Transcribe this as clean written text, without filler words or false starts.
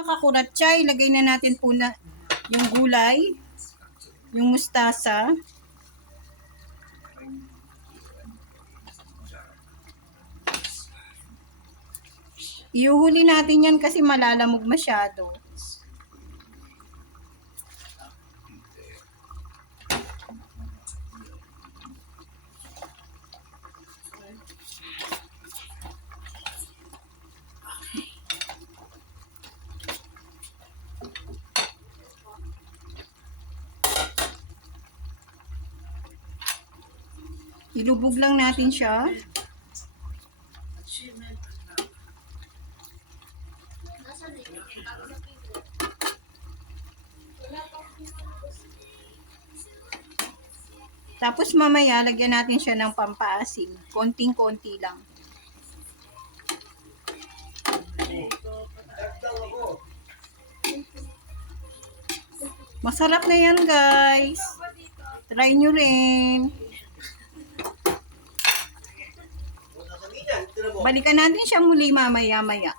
Mga kakunatsay, ilagay na natin po na yung gulay, yung mustasa. Iuhuli natin yan kasi malalamog masyado. Ilubog lang natin siya. Tapos mamaya, lagyan natin siya ng pampaasim. Konting-konti lang. Masarap na yan, guys. Try nyo rin. Balikan natin siya muli mamaya-maya.